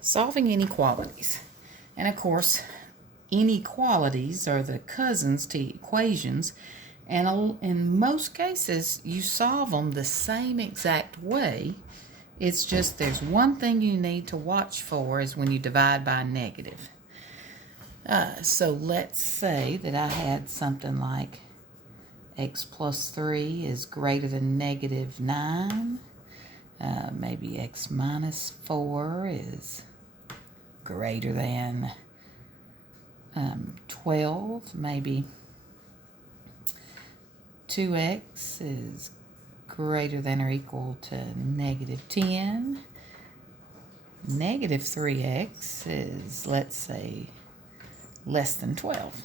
Solving inequalities. And of course, inequalities are the cousins to equations, and in most cases, you solve them the same exact way. It's just there's one thing you need to watch for is when you divide by a negative. So let's say that I had something like x plus 3 is greater than negative 9. Maybe x minus 4 is greater than 12. Maybe 2x is greater than or equal to negative 10. Negative 3x is, let's say, less than 12.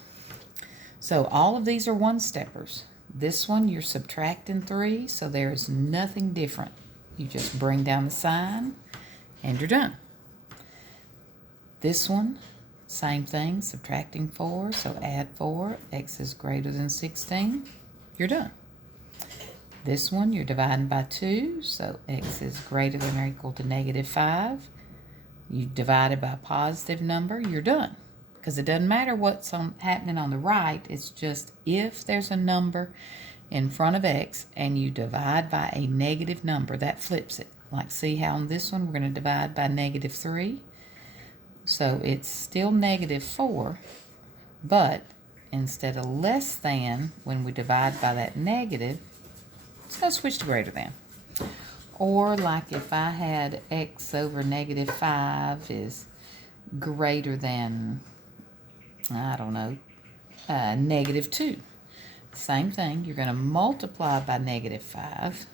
So all of these are one-steppers. This one, you're subtracting 3, so there's nothing different. You just bring down the sign, and you're done. This one, same thing, subtracting 4, so add 4. X is greater than 16. You're done. This one, you're dividing by 2, so x is greater than or equal to negative 5. You divide it by a positive number, you're done. Because it doesn't matter what's happening on the right, it's just if there's a number in front of x and you divide by a negative number, that flips it. Like, see how on this one we're going to divide by negative 3? So it's still negative 4, but instead of less than, when we divide by that negative, it's going to switch to greater than. Or like if I had x over negative 5 is greater than, I don't know, negative 2. Same thing, you're going to multiply by negative 5,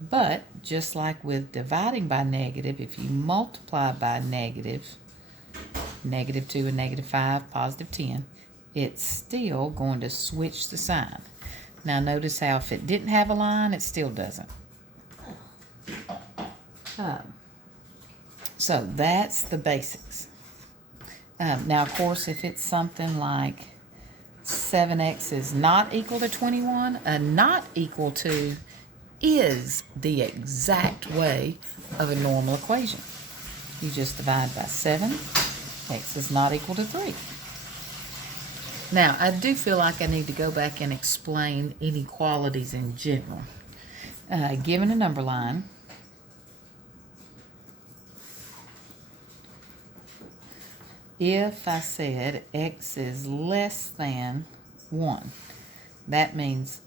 but just like with dividing by negative, if you multiply by negative 2 and negative 5, positive 10, it's still going to switch the sign. Now notice how if it didn't have a line, it still doesn't. So that's the basics. Now, of course, if it's something like 7x is not equal to 21, a not equal to is the exact way of a normal equation. You just divide by 7. X is not equal to 3. Now, I do feel like I need to go back and explain inequalities in general. Given a number line, if I said x is less than 1, that means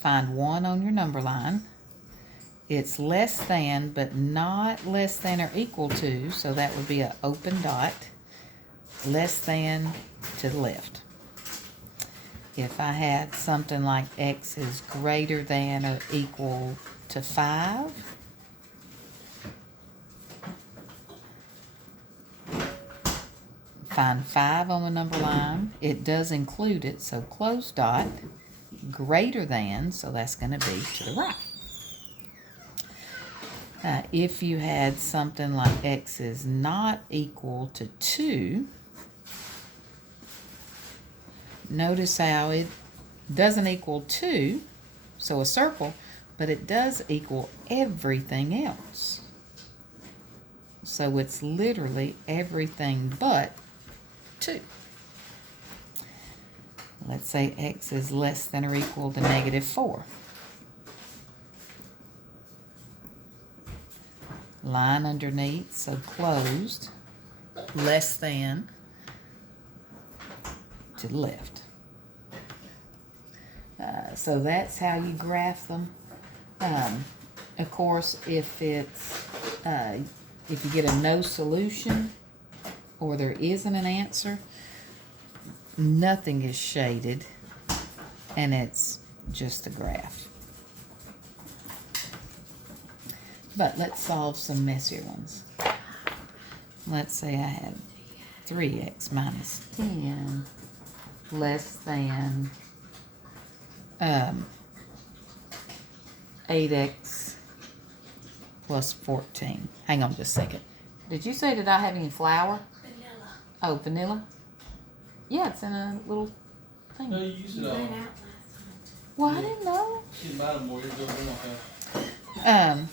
find 1 on your number line. It's less than, but not less than or equal to, so that would be an open dot, less than to the left. If I had something like x is greater than or equal to 5, find 5 on the number line. It does include it, so close dot, greater than, so that's going to be to the right. If you had something like x is not equal to 2, notice how it doesn't equal 2, so a circle, but it does equal everything else. So it's literally everything but 2. Let's say x is less than or equal to negative 4. Line underneath, so closed, less than to the left. So that's how you graph them. Of course, if it's if you get a no solution or there isn't an answer, nothing is shaded and it's just a graph. But let's solve some messier ones. Let's say I had 3x minus 10 less than 8x plus 14. Hang on just a second. Did you say did I have any flour? Vanilla. Oh, vanilla? Yeah, it's in a little thing. No, you used it all. Ran out last time. Well, I didn't know. She didn't buy them more. You're going to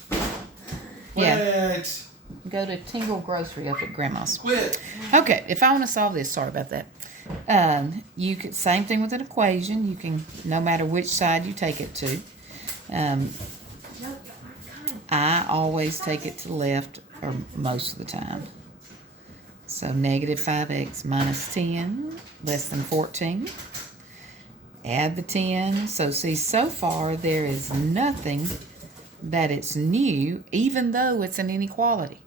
Yeah. Wait. go to Tingle Grocery up at Grandma's. Quit. Okay, if I want to solve this, sorry about that. You could, same thing with an equation. You can, no matter which side you take it to. I always take it to the left, or most of the time. So negative 5x minus 10, less than 14. Add the 10. So see, so far there is nothing that it's new, even though it's an inequality.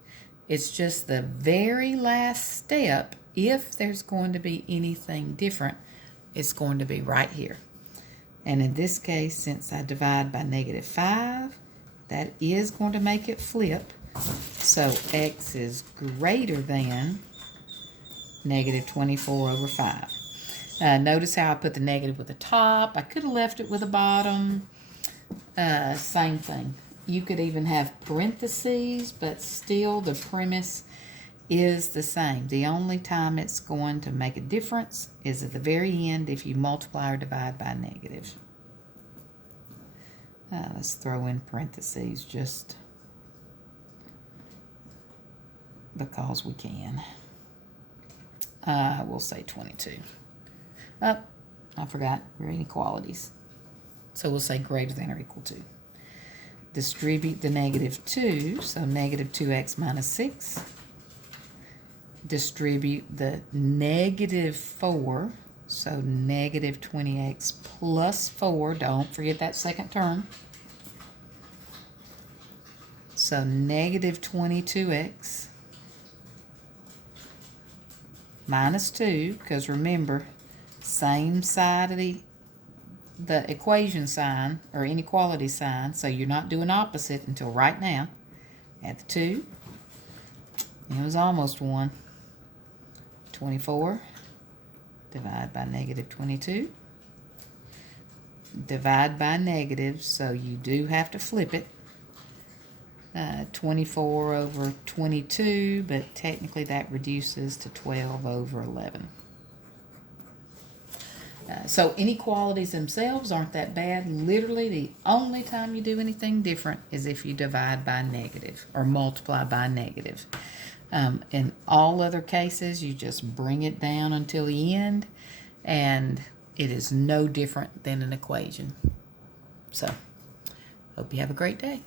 It's just the very last step. If there's going to be anything different, it's going to be right here. And in this case, since I divide by negative 5, that is going to make it flip. So x is greater than negative 24 over 5. Notice how I put the negative with the top. I could have left it with a bottom. Same thing. You could even have parentheses, but still the premise is the same. The only time it's going to make a difference is at the very end if you multiply or divide by negative. Let's throw in parentheses just because we can. We'll say 22. Oh, I forgot. We're inequalities. So we'll say greater than or equal to. Distribute the negative 2, so negative 2x minus 6. Distribute the negative 4, so negative 20x plus 4. Don't forget that second term. So negative 22x minus 2, because remember, same side of the equation sign or inequality sign, so you're not doing opposite until right now. Add the 2. It was almost 1. 24. Divide by negative 22. Divide by negative, so you do have to flip it. 24 over 22, but technically that reduces to 12 over 11. So inequalities themselves aren't that bad. Literally, the only time you do anything different is if you divide by negative or multiply by negative. In all other cases, you just bring it down until the end, and it is no different than an equation. So, hope you have a great day.